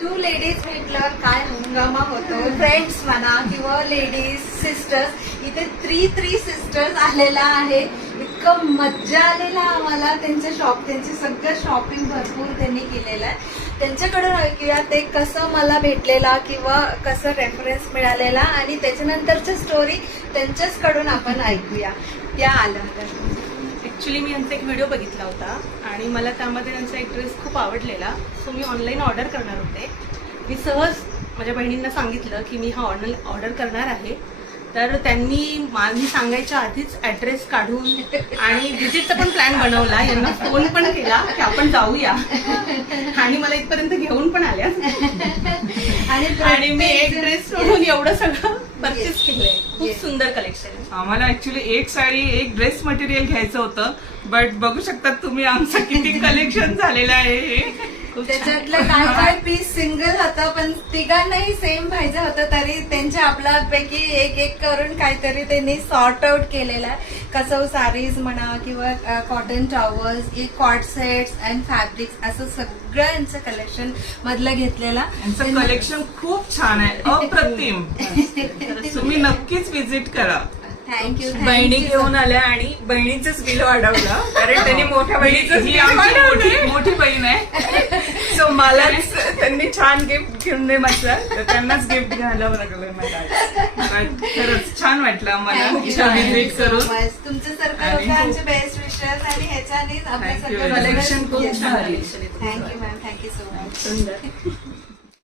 To ladies भेटल्यावर काय हंगामा होतो. फ्रेंड्स म्हणा किंवा लेडीज सिस्टर्स, इथे थ्री सिस्टर्स आलेला आहे. इतकं मज्जा आलेला आम्हाला. त्यांची सगळं शॉपिंग भरपूर त्यांनी केलेलं आहे. त्यांच्याकडून ऐकूया ते कसं मला भेटलेला किंवा कसं रेफरन्स मिळालेला आणि त्याच्यानंतरची स्टोरी त्यांच्याचकडून आपण ऐकूया. त्या आल्या तर ऍक्च्युली मी यांचा एक व्हिडिओ बघितला होता आणि मला त्यामध्ये त्यांचा एक ड्रेस खूप आवडलेला. सो मी ऑनलाईन ऑर्डर करणार होते. मी सहज माझ्या बहिणींना सांगितलं की मी हा ऑर्डर करणार आहे. तर त्यांनी मी सांगायच्या आधीच ऍड्रेस काढून आणि व्हिजिटचा पण प्लॅन बनवला. यांना फोन पण केला की आपण जाऊया आणि मला इथपर्यंत घेऊन पण आल्या. आणि मी एक ड्रेस सोडून एवढं सगळं परचेस केलंय. खूप सुंदर कलेक्शन आहे. आम्हाला ऍक्च्युली एक साडी एक ड्रेस मटेरियल घ्यायचं होतं, बट बघू शकता तुम्ही आमचं किती कलेक्शन झालेलं आहे हे. त्याच्यातलं काय पीस सिंगल होतं पण तिघांनाही सेम पाहिजे होतं, तरी त्यांच्या आपल्यापैकी एक करून काहीतरी त्यांनी सॉर्ट आउट केलेलं आहे. कसं साडीज म्हणा किंवा cotton towers, cot sets and fabrics असं सगळं यांचं कलेक्शन मधलं घेतलेलं. यांचं कलेक्शन खूप छान आहे, अप्रतिम. तुम्ही नक्कीच व्हिजिट करा. थँक्यू. बहिणी घेऊन आल्या आणि बहिणीचंच बिल वाढवलं, कारण त्यांनी मोठ्या बहिणीचं ही आमची मोठी बहीण आहे. सो मलाच त्यांनी छान गिफ्ट घेऊन दे म्हटलं, तर त्यांनाच गिफ्ट घ्यायला लागलं मला. But खरंच छान वाटलं आम्हाला Thank इथं व्हिजिट करून. तुमच्यासारख्या लोकांचे बेस्ट विशेस आणि ह्याच्यानेच आपल्या Thank you. सगळं कलेक्शन खूप छान आहे. Thank you ma'am. Thank you so much. सुंदर.